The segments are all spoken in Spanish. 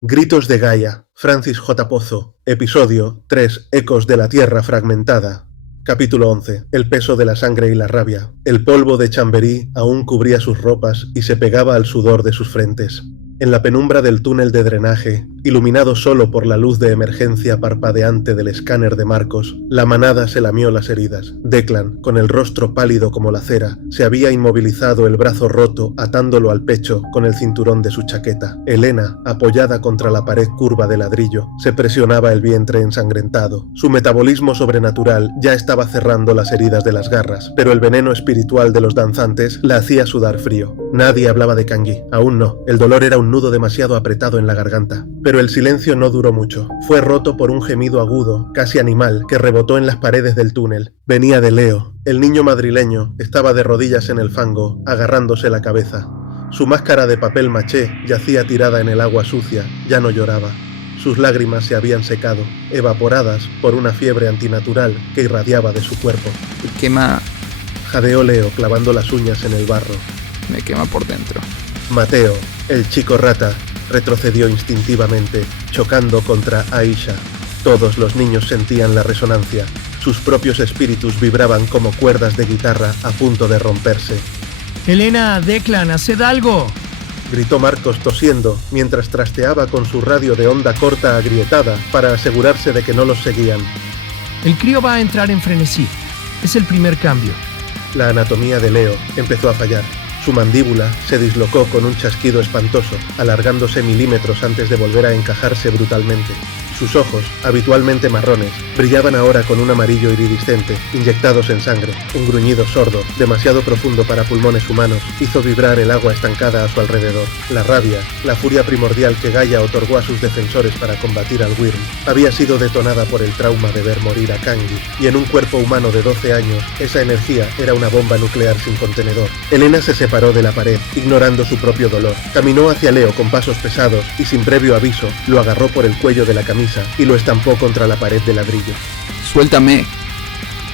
Gritos de Gaia, Francis J. Pozo, episodio 3, Ecos de la Tierra Fragmentada. Capítulo 11. El peso de la sangre y la rabia. El polvo de Chamberí aún cubría sus ropas y se pegaba al sudor de sus frentes. En la penumbra del túnel de drenaje, iluminado solo por la luz de emergencia parpadeante del escáner de Marcos, la manada se lamió las heridas. Declan, con el rostro pálido como la cera, se había inmovilizado el brazo roto atándolo al pecho con el cinturón de su chaqueta. Elena, apoyada contra la pared curva de ladrillo, se presionaba el vientre ensangrentado. Su metabolismo sobrenatural ya estaba cerrando las heridas de las garras, pero el veneno espiritual de los danzantes la hacía sudar frío. Nadie hablaba de Kangi, aún no. El dolor era un nudo demasiado apretado en la garganta. Pero el silencio no duró mucho. Fue roto por un gemido agudo, casi animal, que rebotó en las paredes del túnel. Venía de Leo. El niño madrileño estaba de rodillas en el fango, agarrándose la cabeza. Su máscara de papel maché yacía tirada en el agua sucia, ya no lloraba. Sus lágrimas se habían secado, evaporadas por una fiebre antinatural que irradiaba de su cuerpo. Quema... Jadeó Leo clavando las uñas en el barro. Me quema por dentro. Mateo, el chico rata, retrocedió instintivamente, chocando contra Aisha. Todos los niños sentían la resonancia. Sus propios espíritus vibraban como cuerdas de guitarra a punto de romperse. «Elena, Declan, haced algo», gritó Marcos tosiendo mientras trasteaba con su radio de onda corta agrietada para asegurarse de que no los seguían. «El crío va a entrar en frenesí. Es el primer cambio». La anatomía de Leo empezó a fallar. Su mandíbula se dislocó con un chasquido espantoso, alargándose milímetros antes de volver a encajarse brutalmente. Sus ojos, habitualmente marrones, brillaban ahora con un amarillo iridiscente, inyectados en sangre. Un gruñido sordo, demasiado profundo para pulmones humanos, hizo vibrar el agua estancada a su alrededor. La rabia, la furia primordial que Gaia otorgó a sus defensores para combatir al Wyrm, había sido detonada por el trauma de ver morir a Kangi, y en un cuerpo humano de 12 años, esa energía era una bomba nuclear sin contenedor. Elena se separó de la pared, ignorando su propio dolor. Caminó hacia Leo con pasos pesados y sin previo aviso, lo agarró por el cuello de la camisa y lo estampó contra la pared de ladrillo. ¡Suéltame!,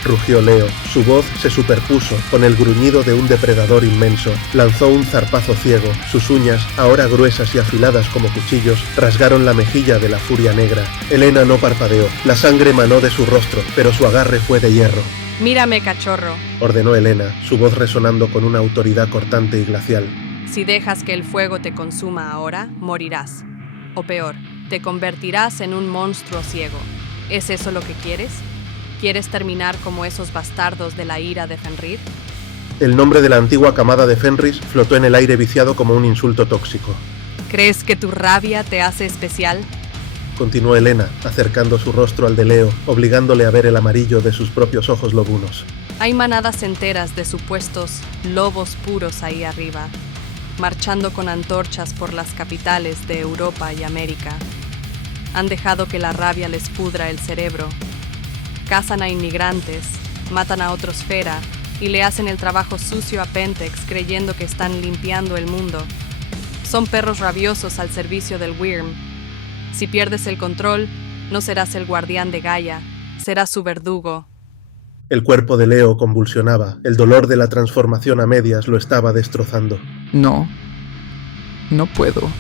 rugió Leo. Su voz se superpuso con el gruñido de un depredador inmenso. Lanzó un zarpazo ciego. Sus uñas, ahora gruesas y afiladas como cuchillos, rasgaron la mejilla de la furia negra. Elena no parpadeó. La sangre manó de su rostro, pero su agarre fue de hierro. «Mírame, cachorro», ordenó Elena, su voz resonando con una autoridad cortante y glacial. «Si dejas que el fuego te consuma ahora, morirás. O peor, te convertirás en un monstruo ciego. ¿Es eso lo que quieres? ¿Quieres terminar como esos bastardos de la ira de Fenrir?» El nombre de la antigua camada de Fenris flotó en el aire viciado como un insulto tóxico. ¿Crees que tu rabia te hace especial? Continuó Elena, acercando su rostro al de Leo, obligándole a ver el amarillo de sus propios ojos lobunos. Hay manadas enteras de supuestos lobos puros ahí arriba, marchando con antorchas por las capitales de Europa y América. Han dejado que la rabia les pudra el cerebro. Cazan a inmigrantes, matan a Otrosfera y le hacen el trabajo sucio a Pentex creyendo que están limpiando el mundo. Son perros rabiosos al servicio del Wyrm. Si pierdes el control, no serás el guardián de Gaia, serás su verdugo. El cuerpo de Leo convulsionaba. El dolor de la transformación a medias lo estaba destrozando. No puedo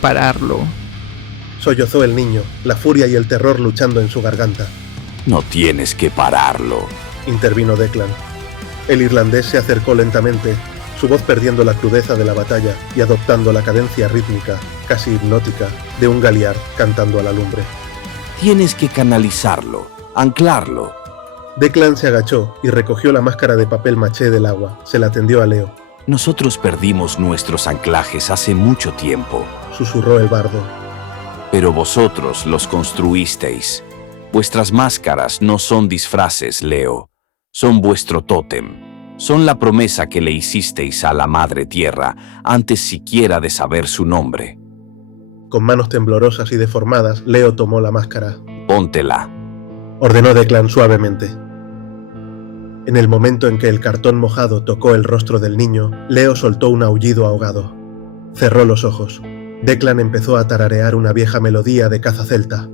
pararlo. Sollozó el niño, la furia y el terror luchando en su garganta. No tienes que pararlo, intervino Declan. El irlandés se acercó lentamente, su voz perdiendo la crudeza de la batalla y adoptando la cadencia rítmica, casi hipnótica, de un Galliard cantando a la lumbre. Tienes que canalizarlo, anclarlo. Declan se agachó y recogió la máscara de papel maché del agua. Se la tendió a Leo. Nosotros perdimos nuestros anclajes hace mucho tiempo, susurró el bardo. Pero vosotros los construisteis. Vuestras máscaras no son disfraces, Leo. Son vuestro tótem. Son la promesa que le hicisteis a la Madre Tierra antes siquiera de saber su nombre. Con manos temblorosas y deformadas, Leo tomó la máscara. Póntela, ordenó Declan suavemente. En el momento en que el cartón mojado tocó el rostro del niño, Leo soltó un aullido ahogado. Cerró los ojos. Declan empezó a tararear una vieja melodía de caza celta,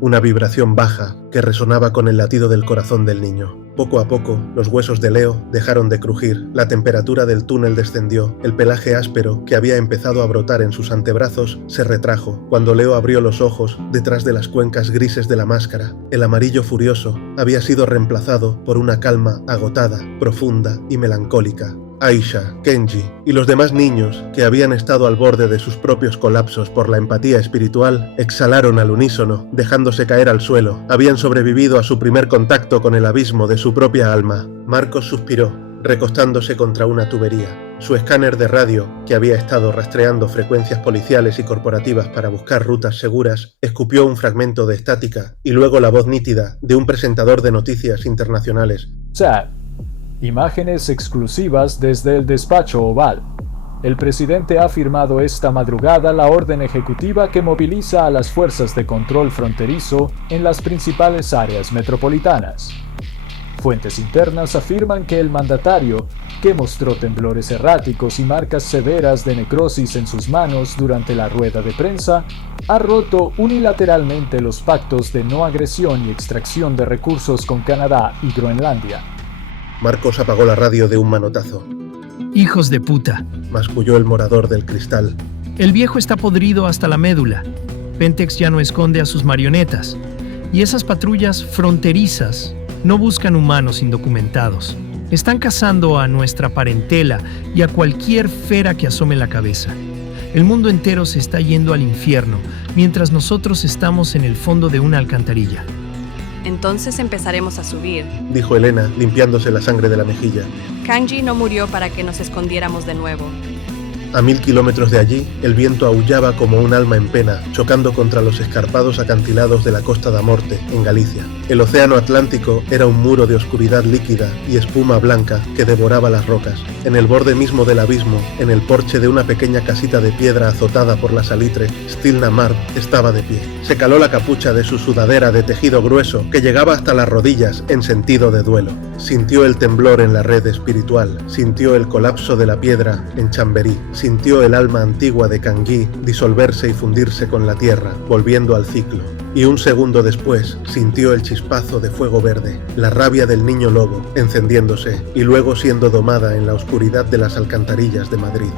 una vibración baja que resonaba con el latido del corazón del niño. Poco a poco, los huesos de Leo dejaron de crujir, la temperatura del túnel descendió, el pelaje áspero que había empezado a brotar en sus antebrazos se retrajo. Cuando Leo abrió los ojos, detrás de las cuencas grises de la máscara, el amarillo furioso había sido reemplazado por una calma agotada, profunda y melancólica. Aisha, Kenji y los demás niños, que habían estado al borde de sus propios colapsos por la empatía espiritual, exhalaron al unísono, dejándose caer al suelo. Habían sobrevivido a su primer contacto con el abismo de su propia alma. Marcos suspiró, recostándose contra una tubería. Su escáner de radio, que había estado rastreando frecuencias policiales y corporativas para buscar rutas seguras, escupió un fragmento de estática y luego la voz nítida de un presentador de noticias internacionales. Chat. Imágenes exclusivas desde el despacho oval. El presidente ha firmado esta madrugada la orden ejecutiva que moviliza a las fuerzas de control fronterizo en las principales áreas metropolitanas. Fuentes internas afirman que el mandatario, que mostró temblores erráticos y marcas severas de necrosis en sus manos durante la rueda de prensa, ha roto unilateralmente los pactos de no agresión y extracción de recursos con Canadá y Groenlandia. Marcos apagó la radio de un manotazo. Hijos de puta. Masculló el morador del cristal. El viejo está podrido hasta la médula. Pentex ya no esconde a sus marionetas. Y esas patrullas fronterizas no buscan humanos indocumentados. Están cazando a nuestra parentela y a cualquier fera que asome la cabeza. El mundo entero se está yendo al infierno, mientras nosotros estamos en el fondo de una alcantarilla. Entonces empezaremos a subir. Dijo Elena, limpiándose la sangre de la mejilla. Kanji no murió para que nos escondiéramos de nuevo. A 1000 kilómetros de allí, el viento aullaba como un alma en pena, chocando contra los escarpados acantilados de la Costa da Morte, en Galicia. El océano Atlántico era un muro de oscuridad líquida y espuma blanca que devoraba las rocas. En el borde mismo del abismo, en el porche de una pequeña casita de piedra azotada por la salitre, Stilna Mar estaba de pie. Se caló la capucha de su sudadera de tejido grueso que llegaba hasta las rodillas en sentido de duelo. Sintió el temblor en la red espiritual, sintió el colapso de la piedra en Chamberí. Sintió el alma antigua de Kangi disolverse y fundirse con la tierra, volviendo al ciclo. Y un segundo después sintió el chispazo de fuego verde, la rabia del niño lobo, encendiéndose y luego siendo domada en la oscuridad de las alcantarillas de Madrid.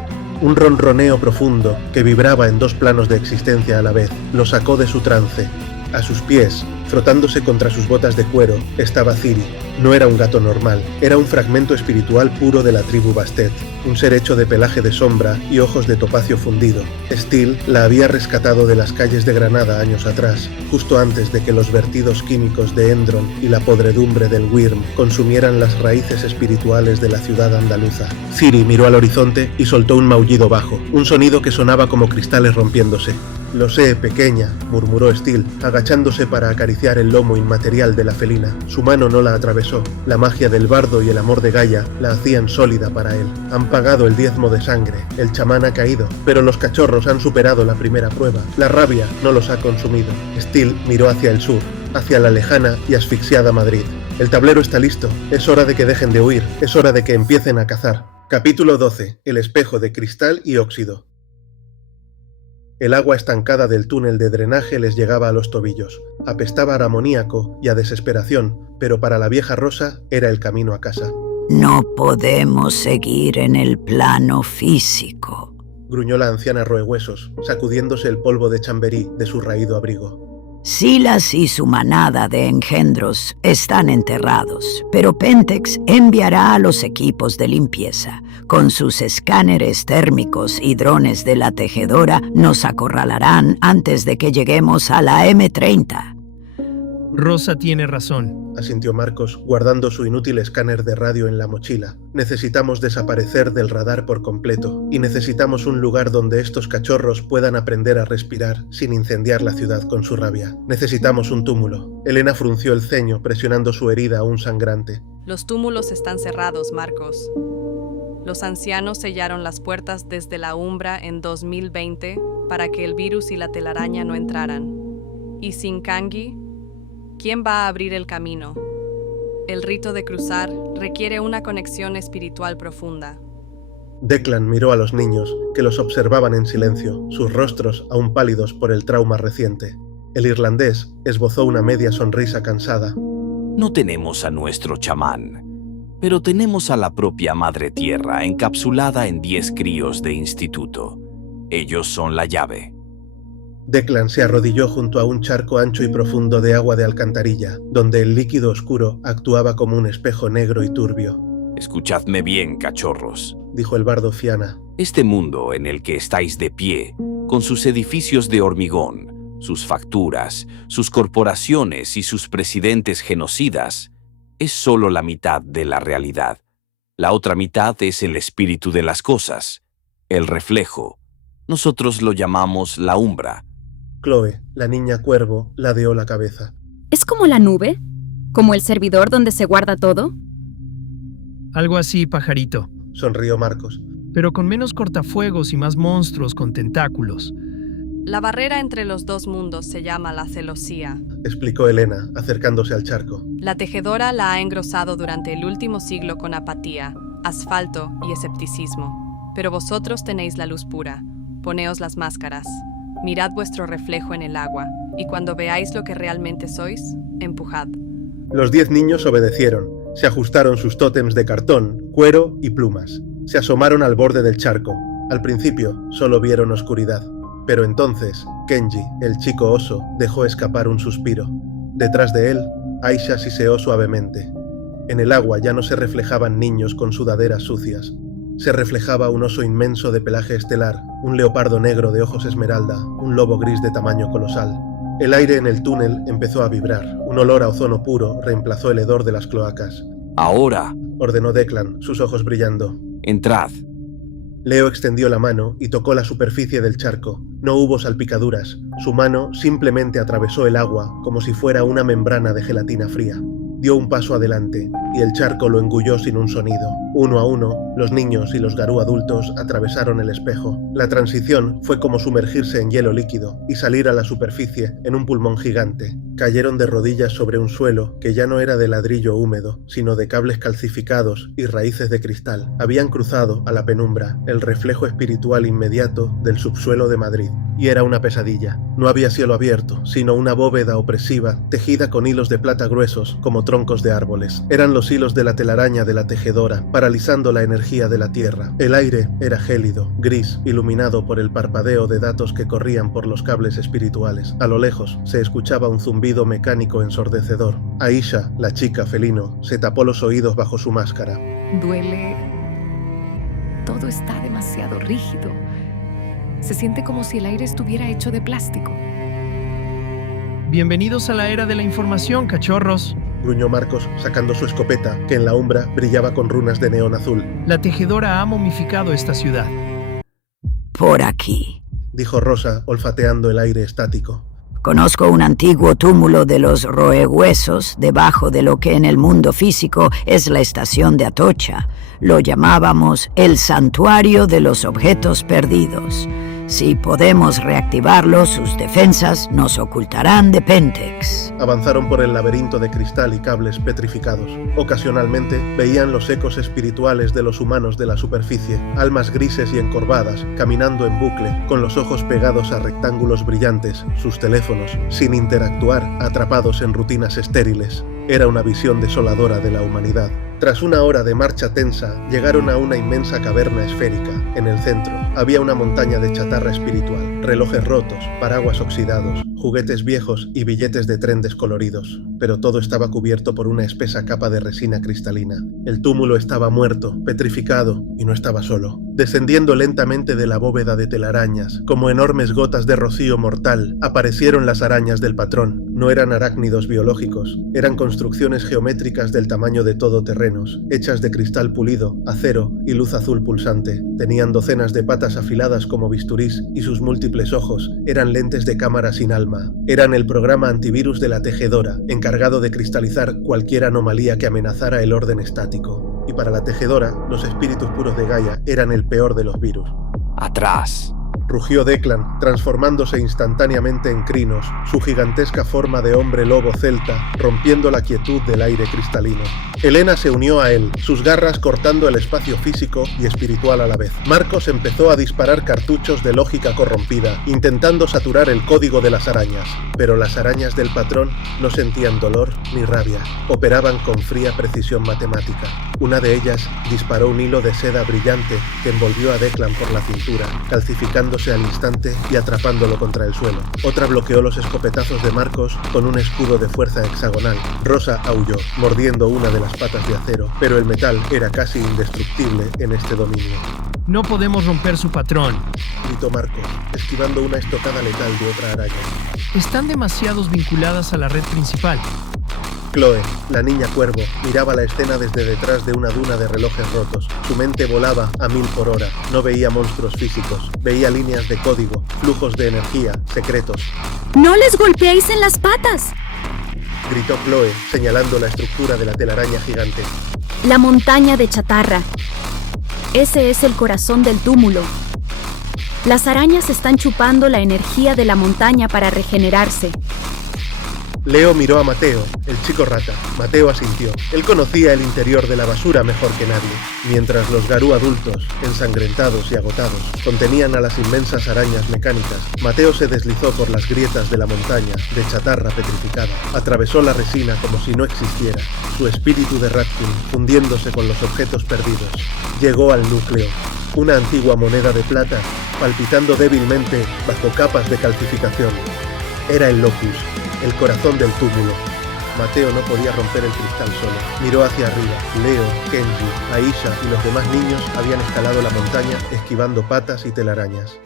Un ronroneo profundo que vibraba en dos planos de existencia a la vez lo sacó de su trance. A sus pies, frotándose contra sus botas de cuero, estaba Ciri. No era un gato normal, era un fragmento espiritual puro de la tribu Bastet, un ser hecho de pelaje de sombra y ojos de topacio fundido. Steel la había rescatado de las calles de Granada años atrás, justo antes de que los vertidos químicos de Endron y la podredumbre del Wyrm consumieran las raíces espirituales de la ciudad andaluza. Ciri miró al horizonte y soltó un maullido bajo, un sonido que sonaba como cristales rompiéndose. «Lo sé, pequeña», murmuró Steel, agachándose para acariciar el lomo inmaterial de la felina. Su mano no la atravesó. La magia del bardo y el amor de Gaia la hacían sólida para él. Han pagado el diezmo de sangre. El chamán ha caído, pero los cachorros han superado la primera prueba. La rabia no los ha consumido. Steel miró hacia el sur, hacia la lejana y asfixiada Madrid. El tablero está listo. Es hora de que dejen de huir. Es hora de que empiecen a cazar. Capítulo 12. El espejo de cristal y óxido. El agua estancada del túnel de drenaje les llegaba a los tobillos. Apestaba a amoníaco y a desesperación, pero para la vieja Rosa era el camino a casa. No podemos seguir en el plano físico, gruñó la anciana roehuesos, sacudiéndose el polvo de Chamberí de su raído abrigo. Silas y su manada de engendros están enterrados, pero Pentex enviará a los equipos de limpieza. Con sus escáneres térmicos y drones de la tejedora nos acorralarán antes de que lleguemos a la M30. Rosa tiene razón, asintió Marcos, guardando su inútil escáner de radio en la mochila. Necesitamos desaparecer del radar por completo, y necesitamos un lugar donde estos cachorros puedan aprender a respirar sin incendiar la ciudad con su rabia. Necesitamos un túmulo. Elena frunció el ceño, presionando su herida aún sangrante. Los túmulos están cerrados, Marcos. Los ancianos sellaron las puertas desde la Umbra en 2020 para que el virus y la telaraña no entraran. Y sin Kangi, ¿quién va a abrir el camino? El rito de cruzar requiere una conexión espiritual profunda. Declan miró a los niños, que los observaban en silencio, sus rostros aún pálidos por el trauma reciente. El irlandés esbozó una media sonrisa cansada. No tenemos a nuestro chamán, pero tenemos a la propia Madre Tierra encapsulada en 10 críos de instituto. Ellos son la llave. Declan se arrodilló junto a un charco ancho y profundo de agua de alcantarilla, donde el líquido oscuro actuaba como un espejo negro y turbio. Escuchadme bien, cachorros, dijo el bardo Fiana. Este mundo en el que estáis de pie, con sus edificios de hormigón, sus facturas, sus corporaciones y sus presidentes genocidas, es solo la mitad de la realidad. La otra mitad es el espíritu de las cosas, el reflejo. Nosotros lo llamamos la umbra. Chloe, la niña cuervo, ladeó la cabeza. ¿Es como la nube? ¿Como el servidor donde se guarda todo? Algo así, pajarito, Sonrió Marcos. pero con menos cortafuegos y más monstruos con tentáculos. La barrera entre los dos mundos se llama la celosía. Explicó Elena, acercándose al charco. La tejedora la ha engrosado durante el último siglo con apatía, asfalto y escepticismo. Pero vosotros tenéis la luz pura. Poneos las máscaras. Mirad vuestro reflejo en el agua, y cuando veáis lo que realmente sois, empujad. Los 10 niños obedecieron. Se ajustaron sus tótems de cartón, cuero y plumas. Se asomaron al borde del charco. Al principio solo vieron oscuridad. Pero entonces, Kenji, el chico oso, dejó escapar un suspiro. Detrás de él, Aisha siseó suavemente. En el agua ya no se reflejaban niños con sudaderas sucias. Se reflejaba un oso inmenso de pelaje estelar, un leopardo negro de ojos esmeralda, un lobo gris de tamaño colosal. El aire en el túnel empezó a vibrar. Un olor a ozono puro reemplazó el hedor de las cloacas. Ahora, Ordenó Declan, sus ojos brillando. entrad. Leo extendió la mano y tocó la superficie del charco. No hubo salpicaduras. Su mano simplemente atravesó el agua como si fuera una membrana de gelatina fría. Dio un paso adelante y el charco lo engulló sin un sonido. Uno a uno, los niños y los garú adultos atravesaron el espejo. La transición fue como sumergirse en hielo líquido y salir a la superficie en un pulmón gigante. Cayeron de rodillas sobre un suelo que ya no era de ladrillo húmedo, sino de cables calcificados y raíces de cristal. Habían cruzado a la penumbra, el reflejo espiritual inmediato del subsuelo de Madrid. Y era una pesadilla. No había cielo abierto, sino una bóveda opresiva, tejida con hilos de plata gruesos como troncos de árboles. Eran los hilos de la telaraña de la tejedora, paralizando la energía de la tierra. El aire era gélido, gris, iluminado por el parpadeo de datos que corrían por los cables espirituales. A lo lejos se escuchaba un zumbido mecánico ensordecedor. Aisha, la chica felino, se tapó los oídos bajo su máscara. Duele. Todo está demasiado rígido. Se siente como si el aire estuviera hecho de plástico. Bienvenidos a la era de la información, cachorros. Gruñó Marcos, sacando su escopeta, que en la umbra brillaba con runas de neón azul. La tejedora ha momificado esta ciudad. Por aquí. Dijo Rosa, olfateando el aire estático. Conozco un antiguo túmulo de los roehuesos debajo de lo que en el mundo físico es la estación de Atocha. Lo llamábamos el santuario de los objetos perdidos. Si podemos reactivarlo, sus defensas nos ocultarán de Pentex. Avanzaron por el laberinto de cristal y cables petrificados. Ocasionalmente veían los ecos espirituales de los humanos de la superficie, almas grises y encorvadas, caminando en bucle, con los ojos pegados a rectángulos brillantes, sus teléfonos, sin interactuar, atrapados en rutinas estériles. Era una visión desoladora de la humanidad. Tras una hora de marcha tensa, llegaron a una inmensa caverna esférica. En el centro había una montaña de chatarra espiritual, relojes rotos, paraguas oxidados, juguetes viejos y billetes de tren descoloridos. Pero todo estaba cubierto por una espesa capa de resina cristalina. El túmulo estaba muerto, petrificado, y no estaba solo. Descendiendo lentamente de la bóveda de telarañas, como enormes gotas de rocío mortal, aparecieron las arañas del patrón. No eran arácnidos biológicos, eran construcciones geométricas del tamaño de todoterrenos, hechas de cristal pulido, acero y luz azul pulsante. Tenían docenas de patas afiladas como bisturís y sus múltiples ojos eran lentes de cámara sin alma. Eran el programa antivirus de la tejedora, encargado de cristalizar cualquier anomalía que amenazara el orden estático. Y para la tejedora, los espíritus puros de Gaia eran el peor de los virus. Atrás. rugió Declan, transformándose instantáneamente en Crinos, su gigantesca forma de hombre lobo celta, rompiendo la quietud del aire cristalino. Elena se unió a él, sus garras cortando el espacio físico y espiritual a la vez. Marcos empezó a disparar cartuchos de lógica corrompida, intentando saturar el código de las arañas, pero las arañas del patrón no sentían dolor ni rabia, operaban con fría precisión matemática. Una de ellas disparó un hilo de seda brillante que envolvió a Declan por la cintura, calcificándose al instante y atrapándolo contra el suelo. Otra bloqueó los escopetazos de Marcos con un escudo de fuerza hexagonal. Rosa aulló, mordiendo una de las patas de acero, pero el metal era casi indestructible en este dominio. No podemos romper su patrón. Gritó Marcos, esquivando una estocada letal de otra araña. Están demasiado vinculadas a la red principal. Chloe, la niña cuervo, miraba la escena desde detrás de una duna de relojes rotos. Su mente volaba a 1000 por hora. No veía monstruos físicos, veía líneas de código, flujos de energía, secretos. ¡No les golpeéis en las patas! Gritó Chloe, señalando la estructura de la telaraña gigante. La montaña de chatarra. Ese es el corazón del túmulo. Las arañas están chupando la energía de la montaña para regenerarse. Leo miró a Mateo, el chico rata. Mateo asintió. Él conocía el interior de la basura mejor que nadie. Mientras los garú adultos, ensangrentados y agotados, contenían a las inmensas arañas mecánicas, Mateo se deslizó por las grietas de la montaña, de chatarra petrificada. Atravesó la resina como si no existiera, su espíritu de Ratkin fundiéndose con los objetos perdidos. Llegó al núcleo, una antigua moneda de plata, palpitando débilmente bajo capas de calcificación. Era el locus, el corazón del túmulo. Mateo no podía romper el cristal solo. Miró hacia arriba. Leo, Kenji, Aisha y los demás niños habían escalado la montaña esquivando patas y telarañas.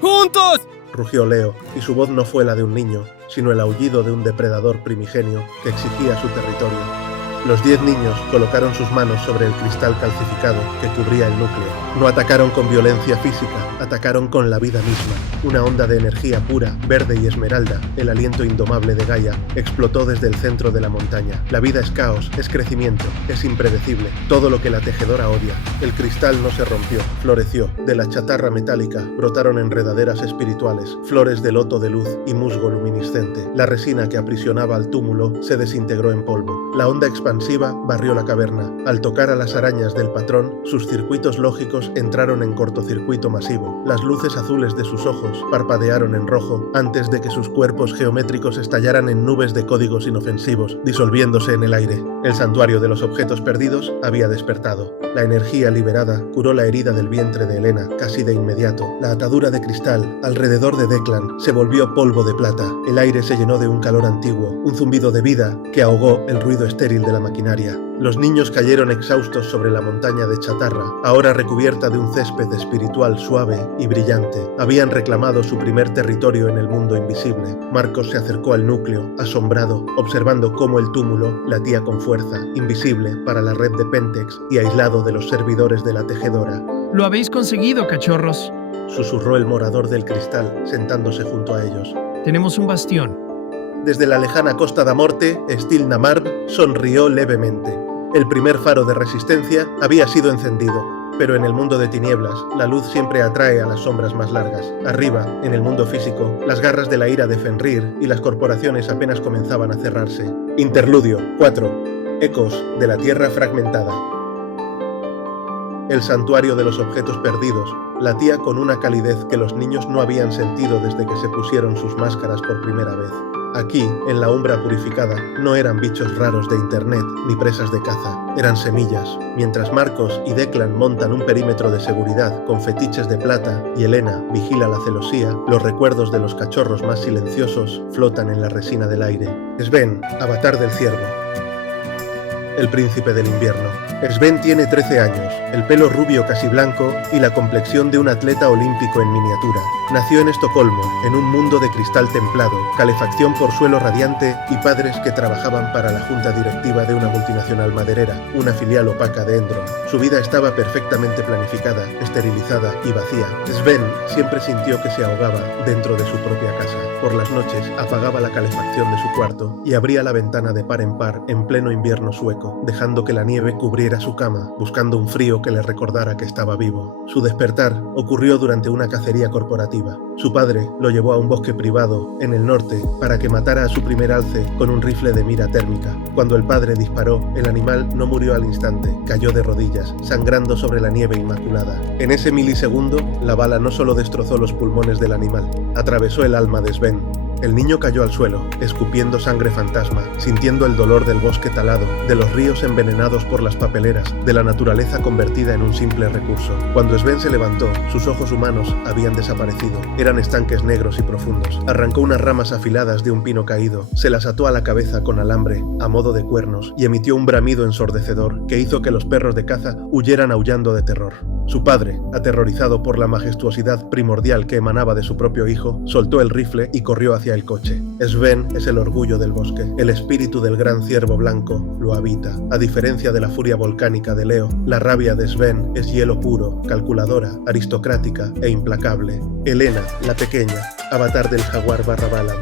¡Juntos! Rugió Leo, y su voz no fue la de un niño, sino el aullido de un depredador primigenio que exigía su territorio. Los 10 niños colocaron sus manos sobre el cristal calcificado que cubría el núcleo. No atacaron con violencia física, atacaron con la vida misma. Una onda de energía pura, verde y esmeralda, el aliento indomable de Gaia, explotó desde el centro de la montaña. La vida es caos, es crecimiento, es impredecible, todo lo que la tejedora odia. El cristal no se rompió, floreció. De la chatarra metálica brotaron enredaderas espirituales, flores de loto de luz y musgo luminiscente. La resina que aprisionaba al túmulo se desintegró en polvo. La onda expansiva barrió la caverna. Al tocar a las arañas del patrón, sus circuitos lógicos entraron en cortocircuito masivo. Las luces azules de sus ojos parpadearon en rojo antes de que sus cuerpos geométricos estallaran en nubes de códigos inofensivos, disolviéndose en el aire. El santuario de los objetos perdidos había despertado. La energía liberada curó la herida del vientre de Elena casi de inmediato. La atadura de cristal alrededor de Declan se volvió polvo de plata. El aire se llenó de un calor antiguo, un zumbido de vida que ahogó el ruido estéril de la maquinaria. Los niños cayeron exhaustos sobre la montaña de chatarra, ahora recubierta de un césped espiritual suave y brillante. Habían reclamado su primer territorio en el mundo invisible. Marcos se acercó al núcleo, asombrado, observando cómo el túmulo latía con fuerza, invisible para la red de Pentex y aislado de los servidores de la tejedora. Lo habéis conseguido, cachorros. Susurró el morador del cristal, sentándose junto a ellos. Tenemos un bastión. Desde la lejana Costa da Morte, Stil Namarv sonrió levemente. El primer faro de resistencia había sido encendido, pero en el mundo de tinieblas, la luz siempre atrae a las sombras más largas. Arriba, en el mundo físico, las garras de la ira de Fenrir y las corporaciones apenas comenzaban a cerrarse. Interludio 4. Ecos de la Tierra Fragmentada. El santuario de los objetos perdidos latía con una calidez que los niños no habían sentido desde que se pusieron sus máscaras por primera vez. Aquí, en la umbra purificada, no eran bichos raros de internet ni presas de caza, eran semillas. Mientras Marcos y Declan montan un perímetro de seguridad con fetiches de plata y Elena vigila la celosía, los recuerdos de los cachorros más silenciosos flotan en la resina del aire. Sven, avatar del ciervo. El príncipe del invierno. Sven tiene 13 años, el pelo rubio casi blanco y la complexión de un atleta olímpico en miniatura. Nació en Estocolmo, en un mundo de cristal templado, calefacción por suelo radiante y padres que trabajaban para la junta directiva de una multinacional maderera, una filial opaca de Endron. Su vida estaba perfectamente planificada, esterilizada y vacía. Sven siempre sintió que se ahogaba dentro de su propia casa. Por las noches apagaba la calefacción de su cuarto y abría la ventana de par en par en pleno invierno sueco, dejando que la nieve cubriera ir a su cama, buscando un frío que le recordara que estaba vivo. Su despertar ocurrió durante una cacería corporativa. Su padre lo llevó a un bosque privado en el norte para que matara a su primer alce con un rifle de mira térmica. Cuando el padre disparó, el animal no murió al instante, cayó de rodillas, sangrando sobre la nieve inmaculada. En ese milisegundo, la bala no solo destrozó los pulmones del animal, atravesó el alma de Sven. El niño cayó al suelo, escupiendo sangre fantasma, sintiendo el dolor del bosque talado, de los ríos envenenados por las papeleras, de la naturaleza convertida en un simple recurso. Cuando Sven se levantó, sus ojos humanos habían desaparecido. Eran estanques negros y profundos. Arrancó unas ramas afiladas de un pino caído, se las ató a la cabeza con alambre, a modo de cuernos, y emitió un bramido ensordecedor que hizo que los perros de caza huyeran aullando de terror. Su padre, aterrorizado por la majestuosidad primordial que emanaba de su propio hijo, soltó el rifle y corrió hacia el coche. Sven es el orgullo del bosque. El espíritu del gran ciervo blanco lo habita. A diferencia de la furia volcánica de Leo, la rabia de Sven es hielo puro, calculadora, aristocrática e implacable. Helena, la pequeña, avatar del jaguar Balaam.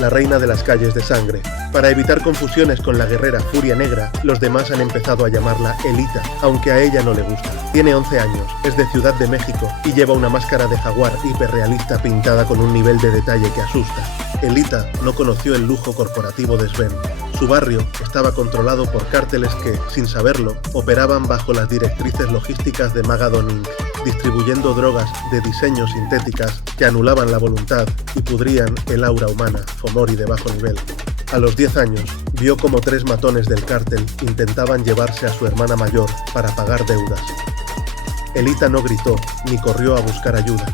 La reina de las calles de sangre. Para evitar confusiones con la guerrera Furia Negra, los demás han empezado a llamarla Elita, aunque a ella no le gusta. Tiene 11 años, es de Ciudad de México y lleva una máscara de jaguar hiperrealista pintada con un nivel de detalle que asusta. Elita no conoció el lujo corporativo de Sven. Su barrio estaba controlado por cárteles que, sin saberlo, operaban bajo las directrices logísticas de Magadon Inc., distribuyendo drogas de diseño sintéticas que anulaban la voluntad y pudrían el aura humana, Fomori de bajo nivel. A los 10 años, vio como 3 matones del cártel intentaban llevarse a su hermana mayor para pagar deudas. Elita no gritó ni corrió a buscar ayuda.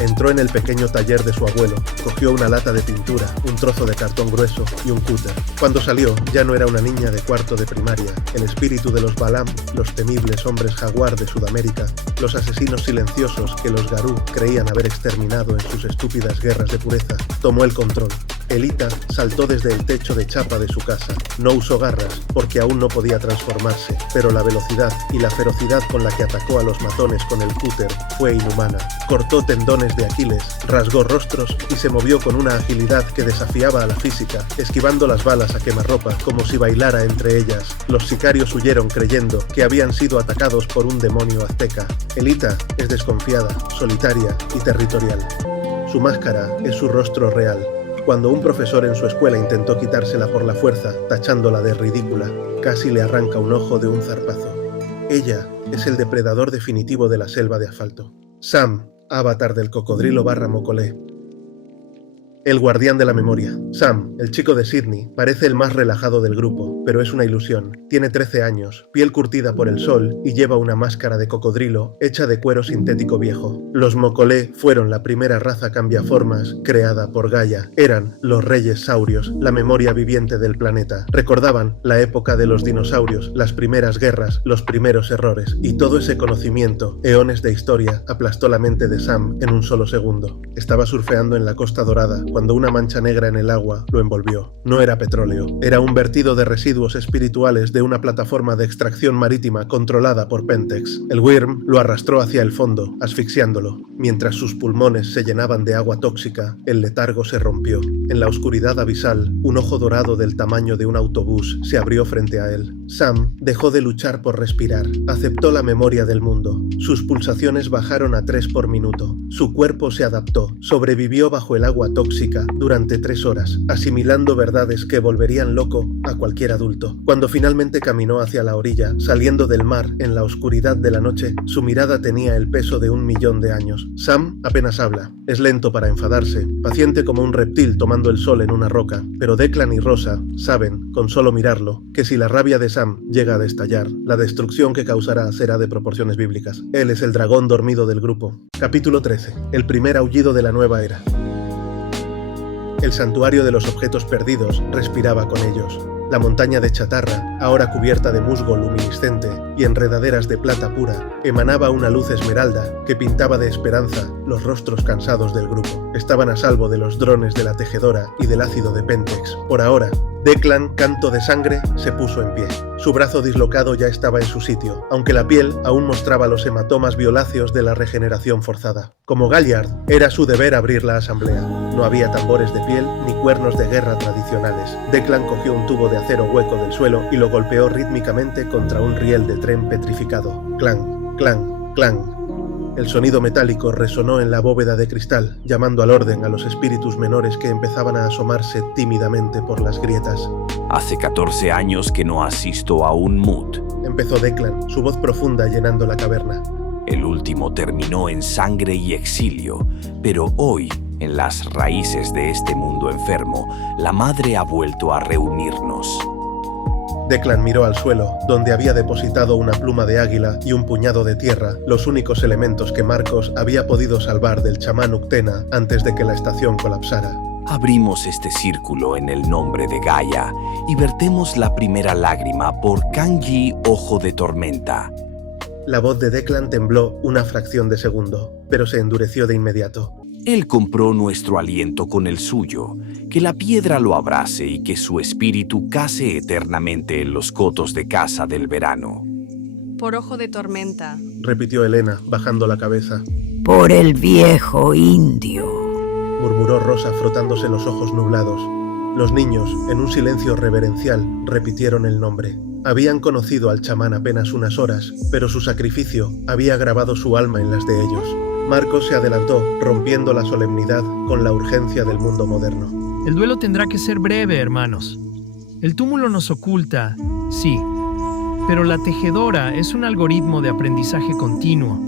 Entró en el pequeño taller de su abuelo, cogió una lata de pintura, un trozo de cartón grueso y un cúter. Cuando salió, ya no era una niña de cuarto de primaria. El espíritu de los Balaam, los temibles hombres jaguar de Sudamérica, los asesinos silenciosos que los Garú creían haber exterminado en sus estúpidas guerras de pureza, tomó el control. Elita saltó desde el techo de chapa de su casa. No usó garras, porque aún no podía transformarse, pero la velocidad y la ferocidad con la que atacó a los matones con el cúter fue inhumana. Cortó tendones de Aquiles, rasgó rostros y se movió con una agilidad que desafiaba a la física, esquivando las balas a quemarropa como si bailara entre ellas. Los sicarios huyeron creyendo que habían sido atacados por un demonio azteca. Elita es desconfiada, solitaria y territorial. Su máscara es su rostro real. Cuando un profesor en su escuela intentó quitársela por la fuerza, tachándola de ridícula, casi le arranca un ojo de un zarpazo. Ella es el depredador definitivo de la selva de asfalto. Sam, avatar del cocodrilo Mocolé. El guardián de la memoria. Sam, el chico de Sydney, parece el más relajado del grupo, pero es una ilusión. Tiene 13 años, piel curtida por el sol y lleva una máscara de cocodrilo hecha de cuero sintético viejo. Los Mocolé fueron la primera raza cambiaformas creada por Gaia. Eran los reyes saurios, la memoria viviente del planeta. Recordaban la época de los dinosaurios, las primeras guerras, los primeros errores, y todo ese conocimiento, eones de historia, aplastó la mente de Sam en un solo segundo. Estaba surfeando en la Costa Dorada cuando una mancha negra en el agua lo envolvió. No era petróleo, era un vertido de residuos espirituales de una plataforma de extracción marítima controlada por Pentex. El Wyrm lo arrastró hacia el fondo, asfixiándolo. Mientras sus pulmones se llenaban de agua tóxica, el letargo se rompió. En la oscuridad abisal, un ojo dorado del tamaño de un autobús se abrió frente a él. Sam dejó de luchar por respirar, aceptó la memoria del mundo. Sus pulsaciones bajaron a 3 por minuto. Su cuerpo se adaptó, sobrevivió bajo el agua tóxica durante 3 horas, asimilando verdades que volverían loco a cualquier adulto. Cuando finalmente caminó hacia la orilla, saliendo del mar en la oscuridad de la noche, su mirada tenía el peso de 1.000.000 de años. Sam apenas habla, es lento para enfadarse, paciente como un reptil tomando el sol en una roca, pero Declan y Rosa saben, con solo mirarlo, que si la rabia de Sam llega a destallar, la destrucción que causará será de proporciones bíblicas. Él es el dragón dormido del grupo. Capítulo 13. El primer aullido de la nueva era. El santuario de los objetos perdidos respiraba con ellos. La montaña de chatarra, ahora cubierta de musgo luminiscente, y enredaderas de plata pura, emanaba una luz esmeralda que pintaba de esperanza los rostros cansados del grupo. Estaban a salvo de los drones de la tejedora y del ácido de Pentex. Por ahora, Declan, canto de sangre, se puso en pie. Su brazo dislocado ya estaba en su sitio, aunque la piel aún mostraba los hematomas violáceos de la regeneración forzada. Como Galliard, era su deber abrir la asamblea. No había tambores de piel ni cuernos de guerra tradicionales. Declan cogió un tubo de acero hueco del suelo y lo golpeó rítmicamente contra un riel de tren petrificado. Clang, clang, clang. El sonido metálico resonó en la bóveda de cristal, llamando al orden a los espíritus menores que empezaban a asomarse tímidamente por las grietas. Hace 14 años que no asisto a un Mut. Empezó Declan, su voz profunda llenando la caverna. El último terminó en sangre y exilio, pero hoy, en las raíces de este mundo enfermo, la madre ha vuelto a reunirnos. Declan miró al suelo, donde había depositado una pluma de águila y un puñado de tierra, los únicos elementos que Marcos había podido salvar del chamán Uctena antes de que la estación colapsara. Abrimos este círculo en el nombre de Gaia y vertemos la primera lágrima por Kanji Ojo de Tormenta. La voz de Declan tembló una fracción de segundo, pero se endureció de inmediato. Él compró nuestro aliento con el suyo, que la piedra lo abrace y que su espíritu case eternamente en los cotos de casa del verano. Por Ojo de Tormenta, repitió Elena, bajando la cabeza. Por el viejo indio, murmuró Rosa frotándose los ojos nublados. Los niños, en un silencio reverencial, repitieron el nombre. Habían conocido al chamán apenas unas horas, pero su sacrificio había grabado su alma en las de ellos. Marcos se adelantó, rompiendo la solemnidad con la urgencia del mundo moderno. El duelo tendrá que ser breve, hermanos. El túmulo nos oculta, sí, pero la tejedora es un algoritmo de aprendizaje continuo,